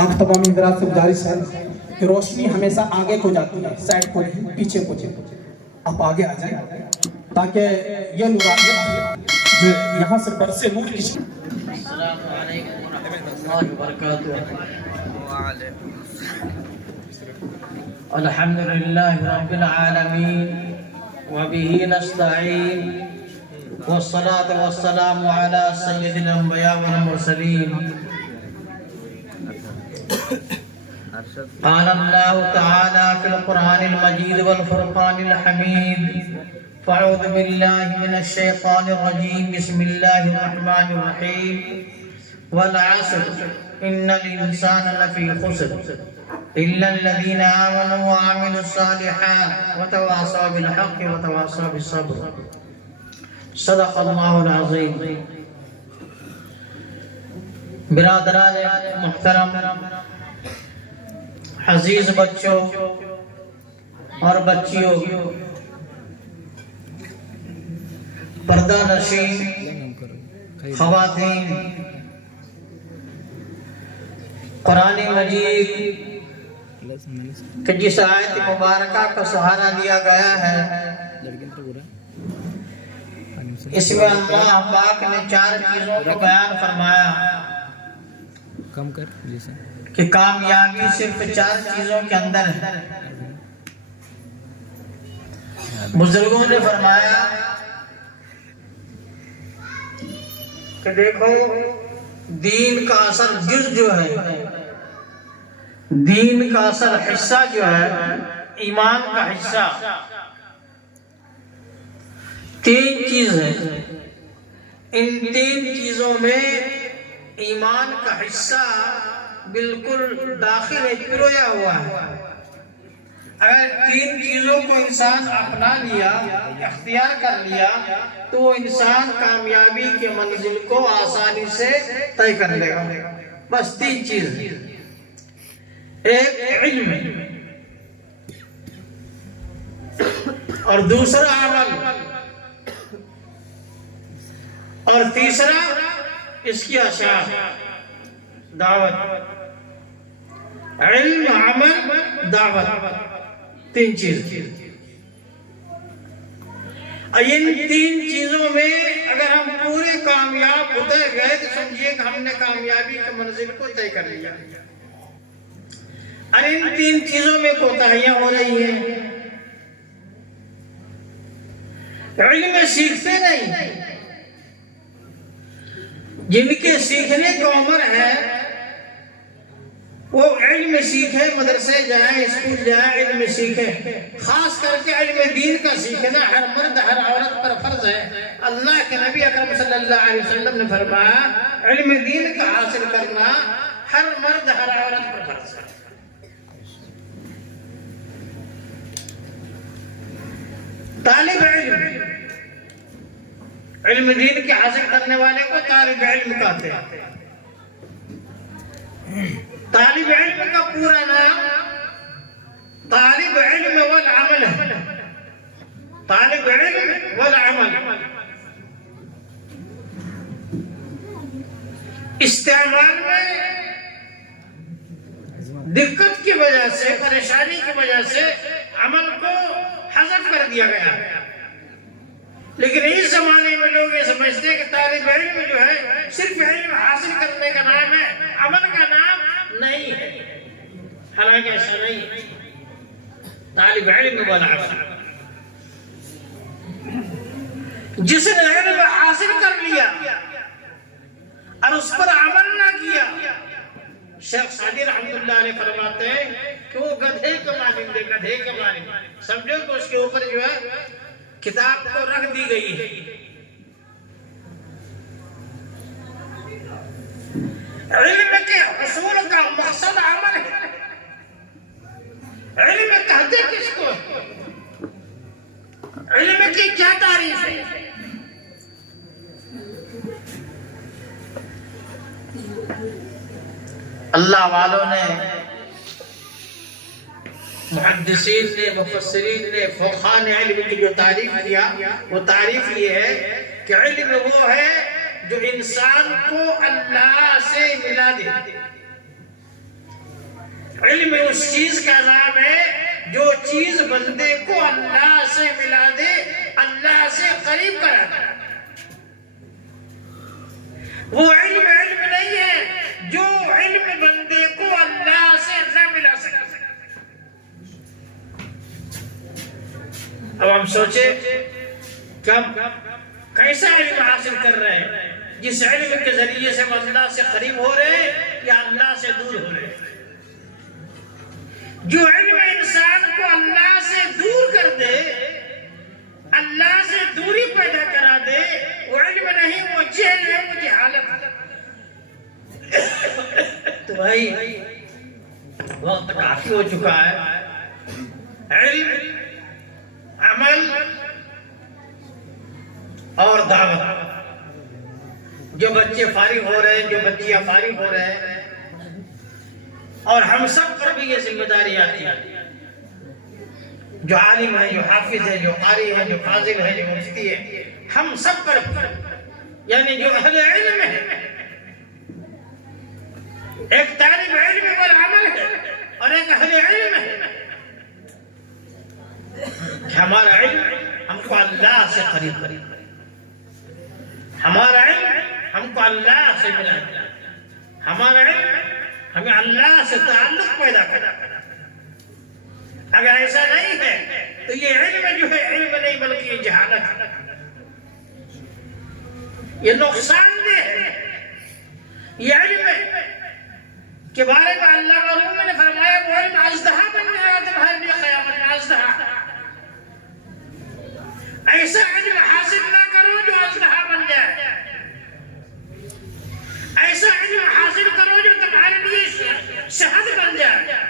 آپ تمام حضرات سے گزارش ہے کہ روشنی ہمیشہ آگے کو جاتی ہے، سائڈ کو نہیں، پیچھے کو نہیں۔ آپ آگے آ جائیں تاکہ یہ نورانیت جو یہاں سے برسے نور کی السلام علیکم ورحمۃ اللہ وبرکاتہ۔ الحمد للہ رب العالمین وبہ نستعین والصلاة والسلام علی سید الانبیاء والمرسلین۔ قال اللہ تعالی فی القرآن المجید والفرقان الحمید فاعوذ باللہ من الشیطان الرجیم بسم اللہ الرحمن الرحیم والعصر ان الانسان لفی خسر الا الذین آمنوا وعملوا الصالحات وتواصوا بالحق وتواصوا بالصبر۔ صدق اللہ العظیم۔ برادران محترم، عزیز بچوں اور بچیوں، پردہ نشین خواتین، قرآن مجید کہ جس آیت مبارکہ کا سہارا دیا گیا ہے، اس میں اللہ پاک نے 4 چیزوں کا بیان فرمایا کہ کامیابی صرف 4 چیزوں کے اندر ہے۔ بزرگوں نے فرمایا کہ دیکھو، دین کا اثر جز جو ہے، دین کا اثر حصہ جو ہے، ایمان کا حصہ 3 چیز ہے۔ ان 3 چیزوں میں ایمان کا حصہ بالکل داخل ہے، پرویا ہوا ہے۔ اگر 3 چیزوں کو انسان اپنا لیا، اختیار کر لیا، تو وہ انسان کامیابی کے منزل کو آسانی سے طے کر لے گا۔ بس 3 چیز، ایک علم اور دوسرا عمل اور تیسرا اس کی اشعار، دعوت۔ علم، عمل، دعوت، 3 چیز۔ ان 3 چیزوں میں اگر ہم پورے کامیاب ہوتے گئے تو سمجھیے کہ ہم نے کامیابی کے منزل کو طے کر لیا۔ اور ان 3 چیزوں میں کوتاہیاں ہو رہی ہیں۔ علم سیکھتے نہیں، جن کے سیکھنے کی عمر ہے وہ علم سیکھیں، مدرسے جائیں، اسکول جائیں، علم سیکھیں۔ خاص کر کے علم دین کا سیکھنا ہر مرد ہر عورت پر فرض ہے۔ اللہ کے نبی اکرم صلی اللہ علیہ وسلم نے فرمایا علم دین کا حاصل کرنا ہر مرد ہر عورت پر فرض ہے۔ طالب علم، علم دین کے حاصل کرنے والے کو طالب علم کہتے ہیں۔ طالب علم کا پورا نام طالب علم والعمل ہے۔ طالب علم والعمل استعمال میں دقت کی وجہ سے، پریشانی کی وجہ سے عمل کو حذف کر دیا گیا، لیکن اس زمانے میں لوگ یہ سمجھتے ہیں کہ طالب علم جو ہے صرف علم حاصل کرنے کا نام ہے، عمل کا نام نہیں ہے۔ حالانکہ ایسا نہیں ہے۔ طالب علم والعمل، جس نے علم حاصل کر لیا اور اس پر عمل نہ کیا، شیخ سعدی رحمۃ اللہ علیہ فرماتے ہیں کہ وہ گدھے کا مانند ہے، گدھے کا مانند۔ سمجھو کہ اس کے اوپر جو ہے کتاب کو رکھ دی گئی ہے۔ علم کے حصول کا مقصد عمل ہے۔ علم کہتے کس کو؟ علم کی کیا تعریف ہے؟ اللہ والوں نے، محدثین نے، مفسرین نے، فقہان علم کی جو تعریف کیا، وہ تعریف یہ ہے کہ علم وہ ہے جو انسان کو اللہ سے ملا دے۔ علم اس چیز کا نام ہے جو چیز بندے کو اللہ سے ملا دے، اللہ سے قریب کرا دے۔ وہ علم نہیں ہے جو علم بندے کو اللہ سے نہ ملا سکے۔ اب ہم سوچیں کہ ہم کیسا علم حاصل کر رہے ہیں؟ جس علم کے ذریعے سے ہم اللہ سے قریب ہو رہے ہیں یا اللہ سے دور ہو رہے ہیں؟ جو علم انسان کو اللہ سے دور کر دے، اللہ سے دوری پیدا کرا دے، وہ علم نہیں، وہ جہل ہے، وہ جہالت۔ تو بھائی وقت کافی ہو چکا ہے، علم، عمل اور دعوت۔ جو بچے فارغ ہو رہے ہیں، جو بچیاں فارغ ہو رہے ہیں، اور ہم سب پر بھی یہ ذمہ داری آتی ہے، جو عالم ہے، جو حافظ ہے، جو قاری ہے، جو فاضل ہے، جو مفتی ہے، ہم سب پر، یعنی جو اہل علم ہے، ایک طالب علم پر عمل ہے اور ایک اہل علم ہے کہ ہمارا علم ہم کو اللہ سے قریب کرے، ہمارا علم ہم کو اللہ سے ملا دے، ہمارا علم ہمیں اللہ سے تعلق پیدا کرے۔ اگر ایسا نہیں ہے تو یہ علم جو ہے علم نہیں بلکہ یہ جہالت ہے، یہ نقصان دہ ہے۔ یہ علم کے بارے میں اللہ معلوم نے فرمایا وہ علم اژدہا بن جائے گا تمہارے لیے قیامت میں، اژدہا۔ ایسا علم حاصل نہ کرو جو اژدہا بن جائے، ایسا علم حاصل کرو جو تمہارے لیے شہد بن جائے۔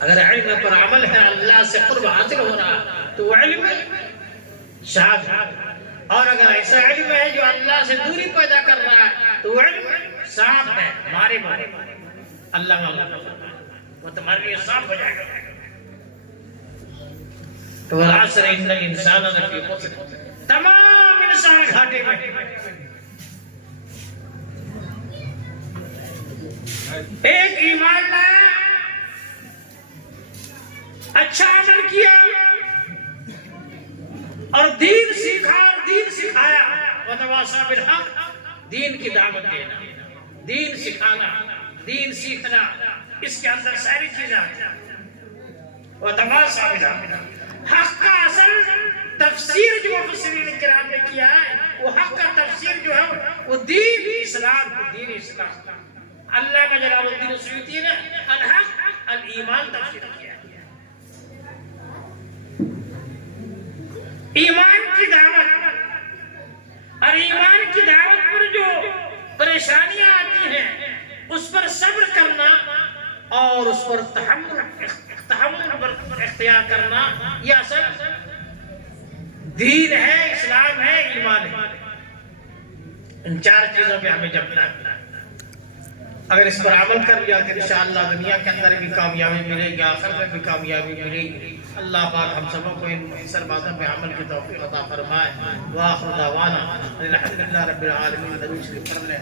اگر علم پر عمل ہے، اللہ سے قرب حاصل ہو رہا تو وہ علم شہد ہے، اور اگر ایسا علم ہے جو اللہ سے دوری پیدا کر رہا ہے تو وہ علم سانپ ہے، مارے اللہ وہ تمہارے لیے سانپ ہو جائے گا۔ تو والعصر ان الانسان لفی خسر، تمام انسان گھاٹے میں۔ ایک ایمان لایا، اچھا عمل کیا اور دین سیکھا اور دین سکھایا، وتواصوا بالحق، دین کی دعوت دینا، دین سکھانا، دین سیکھنا، اس کے اندر ساری چیزیں وتواصوا بالحق۔ حق کا اصل تفسیر جو مفسرین کرام نے کیا ہے، وہ حق کا تفسیر جو ہے وہ دین اسلام، دین اسلام۔ علامہ جلال الدین السیوطی نے الحق الایمان تفسیر کیا ہے۔ ایمان کی دعوت، اور ایمان کی دعوت پر جو پریشانیاں آتی ہیں اس پر صبر کرنا اور اس پر تحمل اختیار کرنا، یہ اصل دین ہے، اسلام ہے، ایمان ہے۔ ان چار چیزوں پہ ہمیں جمنا ہے۔ اگر اس پر عمل کر لیا تو انشاءاللہ دنیا کے اندر بھی کامیابی ملے گی، آخرت میں بھی کامیابی ملے گی۔ اللہ پاک ہم سبوں کو ان مختصر باتوں پہ عمل کی توفیق عطا فرمائے۔ وآخر دعوانا الحمدللہ رب العالمین۔ درود شریف پڑھ لیں۔